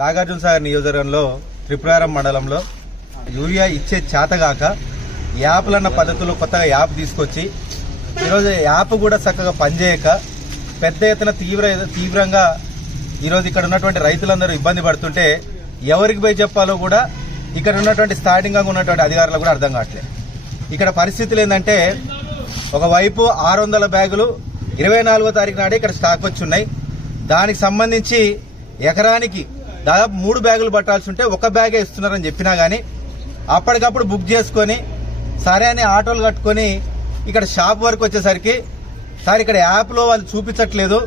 నాగార్జున సాగర్ నియోజకవర్గంలో త్రిపురారం మండలంలో యూరియా ఇచ్చే చేతగాక యాప్లన్న పద్ధతిలో కొత్తగా యాప్ తీసుకొచ్చి ఈరోజు యాప్ కూడా చక్కగా పనిచేయక పెద్ద ఎత్తున తీవ్ర తీవ్రంగా ఈరోజు ఇక్కడ ఉన్నటువంటి రైతులందరూ ఇబ్బంది పడుతుంటే ఎవరికి పోయి చెప్పాలో కూడా ఇక్కడ ఉన్నటువంటి స్టార్టింగ్ ఉన్నటువంటి అధికారులకు కూడా అర్థం కావట్లేదు. ఇక్కడ పరిస్థితులు ఏంటంటే ఒకవైపు ఆరు వందల బ్యాగులు ఇరవై నాలుగో తారీఖు నాడే ఇక్కడ స్టాక్ వచ్చి ఉన్నాయి. దానికి సంబంధించి ఎకరానికి దాదాపు మూడు బ్యాగులు పట్టాల్సి ఉంటే ఒక బ్యాగే ఇస్తున్నారని చెప్పినా కానీ అప్పటికప్పుడు బుక్ చేసుకొని సరే అని ఆటోలు కట్టుకొని ఇక్కడ షాప్ వరకు వచ్చేసరికి సార్ ఇక్కడ యాప్లో వాళ్ళు చూపించట్లేదు.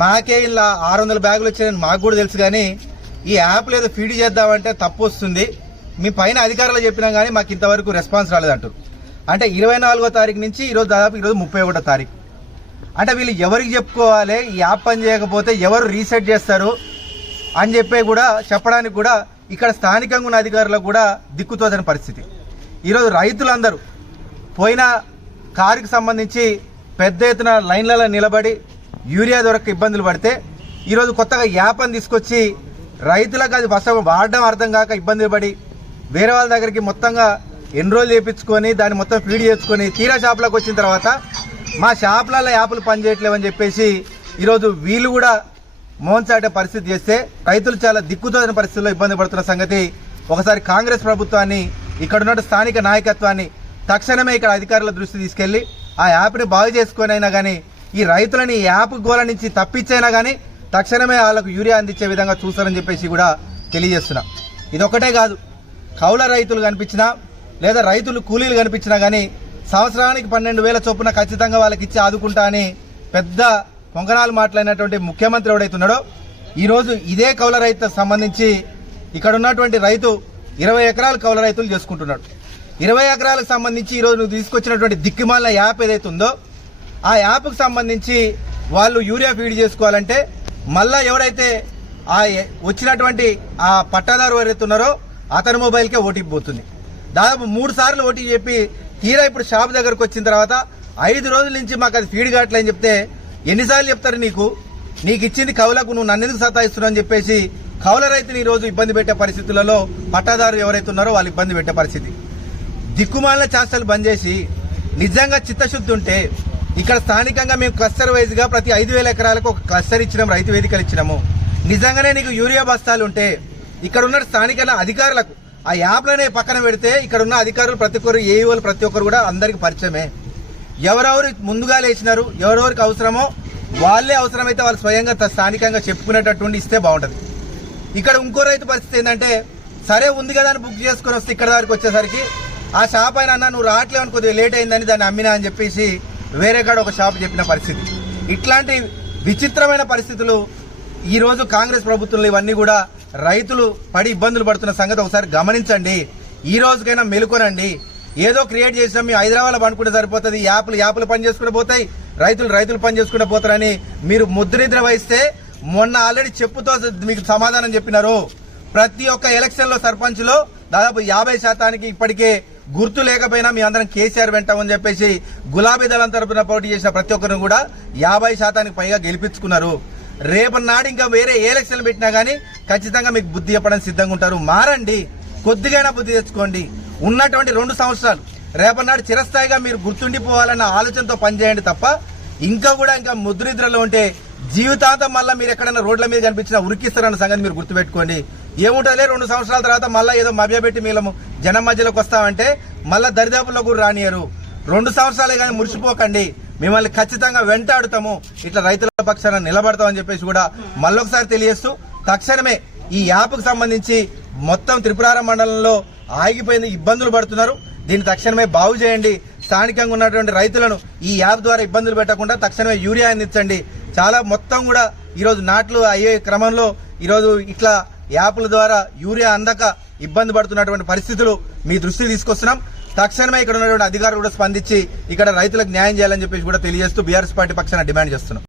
మాకే ఇలా ఆరు వందల బ్యాగులు వచ్చాయని మాకు కూడా తెలుసు కానీ ఈ యాప్ ఏదో ఫీడ్ చేద్దామంటే తప్పు వస్తుంది. మీ పైన అధికారులు చెప్పినా కానీ మాకు ఇంతవరకు రెస్పాన్స్ రాలేదంటారు. అంటే ఇరవై నాలుగో తారీఖు నుంచి ఈరోజు దాదాపు ఈరోజు ముప్పై ఒకటో తారీఖు. అంటే వీళ్ళు ఎవరికి చెప్పుకోవాలి? ఈ యాప్ పని చేయకపోతే ఎవరు రీసెట్ చేస్తారు? అని చెప్పి కూడా చెప్పడానికి కూడా ఇక్కడ స్థానికంగా ఉన్న అధికారులకు కూడా దిక్కుతోదని పరిస్థితి. ఈరోజు రైతులందరూ పోయిన కారుకి సంబంధించి పెద్ద ఎత్తున లైన్లలో నిలబడి యూరియా దొరక ఇబ్బందులు పడితే ఈరోజు కొత్తగా యాప్ని తీసుకొచ్చి రైతులకు అది ఫస్ట్ వాడడం అర్థం కాక ఇబ్బందులు పడి వేరే వాళ్ళ దగ్గరికి మొత్తంగా ఎన్రోల్ చేయించుకొని దాన్ని మొత్తం ఫీడ్ చేసుకొని తీరా షాపులకు వచ్చిన తర్వాత మా షాపులలో యాప్లు పనిచేయట్లేవని చెప్పేసి ఈరోజు వీళ్ళు కూడా మోహన్ పరిస్థితి చేస్తే రైతులు చాలా దిక్కుతోని పరిస్థితుల్లో ఇబ్బంది పడుతున్న సంగతి ఒకసారి కాంగ్రెస్ ప్రభుత్వాన్ని ఇక్కడ ఉన్న స్థానిక నాయకత్వాన్ని తక్షణమే ఇక్కడ అధికారుల దృష్టి తీసుకెళ్ళి ఆ యాప్ని బాగు చేసుకునైనా కానీ ఈ రైతులని ఈ యాప్ గోల నుంచి తప్పించైనా కానీ తక్షణమే వాళ్ళకు యూరియా అందించే విధంగా చూస్తారని చెప్పేసి కూడా తెలియజేస్తున్నా. ఇదొక్కటే కాదు. కౌల రైతులు కనిపించినా లేదా రైతులు కూలీలు కనిపించినా కానీ సంవత్సరానికి పన్నెండు వేల చొప్పున ఖచ్చితంగా వాళ్ళకి ఇచ్చి ఆదుకుంటా అని పెద్ద పొంగనాలు మాట్లాడినటువంటి ముఖ్యమంత్రి ఎవడైతున్నాడో ఈరోజు ఇదే కౌల రైతు సంబంధించి ఇక్కడ ఉన్నటువంటి రైతు ఇరవై ఎకరాలు కౌల రైతులు చేసుకుంటున్నాడు. ఇరవై ఎకరాలకు సంబంధించి ఈరోజు నువ్వు తీసుకొచ్చినటువంటి దిక్కుమాల యాప్ ఏదైతే ఉందో ఆ యాప్కు సంబంధించి వాళ్ళు యూరియా ఫీడ్ చేసుకోవాలంటే మళ్ళా ఎవరైతే ఆ వచ్చినటువంటి ఆ పట్టాదారు ఎవరైతే ఉన్నారో అతని మొబైల్కే ఓటీపీ పోతుంది. దాదాపు మూడు సార్లు ఓటీపీ చెప్పి తీరా ఇప్పుడు షాప్ దగ్గరకు వచ్చిన తర్వాత ఐదు రోజుల నుంచి మాకు అది ఫీడ్ కావట్లేదని చెప్తే ఎన్నిసార్లు చెప్తారు నీకు? నీకు ఇచ్చింది కవులకు నువ్వు నన్నెందుకు సతాయిస్తున్నావు అని చెప్పేసి కౌల రైతుని ఈరోజు రోజు ఇబ్బంది పెట్టే పరిస్థితులలో పట్టాదారు ఎవరైతే ఉన్నారో వాళ్ళు ఇబ్బంది పెట్టే పరిస్థితి. దిక్కుమాలిన చేష్టలు బంద్ చేసి నిజంగా చిత్తశుద్ధి ఉంటే ఇక్కడ స్థానికంగా మేము క్లస్టర్ వైజ్గా ప్రతి ఐదు వేల ఎకరాలకు ఒక క్లస్టర్ ఇచ్చినాము రైతు వేదికలు ఇచ్చినాము. నిజంగానే నీకు యూరియా బస్తాలు ఉంటే ఇక్కడ ఉన్న స్థానిక అధికారులకు ఆ యాప్లోనే పక్కన పెడితే ఇక్కడ ఉన్న అధికారులు ప్రతి ఒక్కరు ఏఈఓలు ప్రతి ఒక్కరు కూడా అందరికి పరిచయమే. ఎవరెవరు ముందుగా లేచినారు ఎవరెవరికి అవసరమో వాళ్ళే అవసరమైతే వాళ్ళు స్వయంగా త- స్థానికంగా చెప్పుకునేటటువంటి ఇస్తే బాగుంటుంది. ఇక్కడ ఇంకో రైతు పరిస్థితి ఏంటంటే సరే ఉంది కదా అని బుక్ చేసుకొని వస్తే ఇక్కడ వరకు వచ్చేసరికి ఆ షాప్ అయినా అన్న నువ్వు రావట్లేవు అని కొద్దిగా లేట్ అయిందని దాన్ని అమ్మినా అని చెప్పేసి వేరే కాడ ఒక షాప్ చెప్పిన పరిస్థితి. ఇట్లాంటి విచిత్రమైన పరిస్థితులు ఈరోజు కాంగ్రెస్ ప్రభుత్వంలో ఇవన్నీ కూడా రైతులు పడి ఇబ్బందులు పడుతున్న సంగతి ఒకసారి గమనించండి. ఈ రోజుకైనా మెలుకొనండి. ఏదో క్రియేట్ చేసినా మీ హైదరాబాద్ పండుకుంటే సరిపోతుంది. యాప్లు యాప్లు పని చేసుకుంటూ పోతాయి. రైతులు రైతులు పని చేసుకుంటూ పోతారని మీరు ముద్రనిద్ర వహిస్తే మొన్న ఆల్రెడీ చెప్పుతో మీకు సమాధానం చెప్పినారు. ప్రతి ఒక్క ఎలక్షన్లో దాదాపు యాభై శాతానికి ఇప్పటికే గుర్తు లేకపోయినా మీ అందరం కేసీఆర్ వెంటామని చెప్పేసి గులాబీ దళం తరపున పోటీ చేసిన ప్రతి ఒక్కరిని కూడా యాభై శాతానికి పైగా గెలిపించుకున్నారు. రేపటి నాడు ఇంకా వేరే ఏ ఎలక్షన్లు పెట్టినా కానీ ఖచ్చితంగా మీకు బుద్ధి చెప్పడానికి సిద్ధంగా ఉంటారు. మారండి. కొద్దిగైనా బుద్ధి తెచ్చుకోండి. ఉన్నటువంటి రెండు సంవత్సరాలు. రేపన్నాడు చిరస్థాయిగా మీరు గుర్తుండిపోవాలన్న ఆలోచనతో పనిచేయండి తప్ప ఇంకా కూడా ఇంకా ముద్రిద్రలో ఉంటే జీవితాంతం మళ్ళీ మీరు ఎక్కడైనా రోడ్ల మీద కనిపించినా ఉరికిస్తారన్న సంగతి మీరు గుర్తుపెట్టుకోండి. ఏముంటుందిలే రెండు సంవత్సరాల తర్వాత మళ్ళీ ఏదో మభ్యపెట్టి మీలము జనం మధ్యలోకి వస్తామంటే మళ్ళీ దరిదాపుల్లో కూడా రానియరు. రెండు సంవత్సరాలే కానీ మురిసిపోకండి. మిమ్మల్ని ఖచ్చితంగా వెంటాడుతాము. ఇట్లా రైతుల పక్షాన నిలబడతామని చెప్పేసి కూడా మళ్ళొకసారి తెలియజేస్తూ తక్షణమే ఈ యాప్కు సంబంధించి మొత్తం త్రిపురార మండలంలో ఆగిపోయింది ఇబ్బందులు పడుతున్నారు. దీన్ని తక్షణమే బాగు చేయండి. స్థానికంగా ఉన్నటువంటి రైతులను ఈ యాప్ ద్వారా ఇబ్బందులు పెట్టకుండా తక్షణమే యూరియా అందించండి. చాలా మొత్తం కూడా ఈరోజు నాట్లు అయ్యే క్రమంలో ఈరోజు ఇట్లా యాప్ల ద్వారా యూరియా అందక ఇబ్బంది పడుతున్నటువంటి పరిస్థితులు మీ దృష్టి తీసుకొస్తున్నాం. తక్షణమే ఇక్కడ ఉన్నటువంటి అధికారులు కూడా స్పందించి ఇక్కడ రైతులకు న్యాయం చేయాలని చెప్పేసి కూడా తెలియజేస్తూ బీఆర్ఎస్ పార్టీ పక్షాన డిమాండ్ చేస్తున్నాం.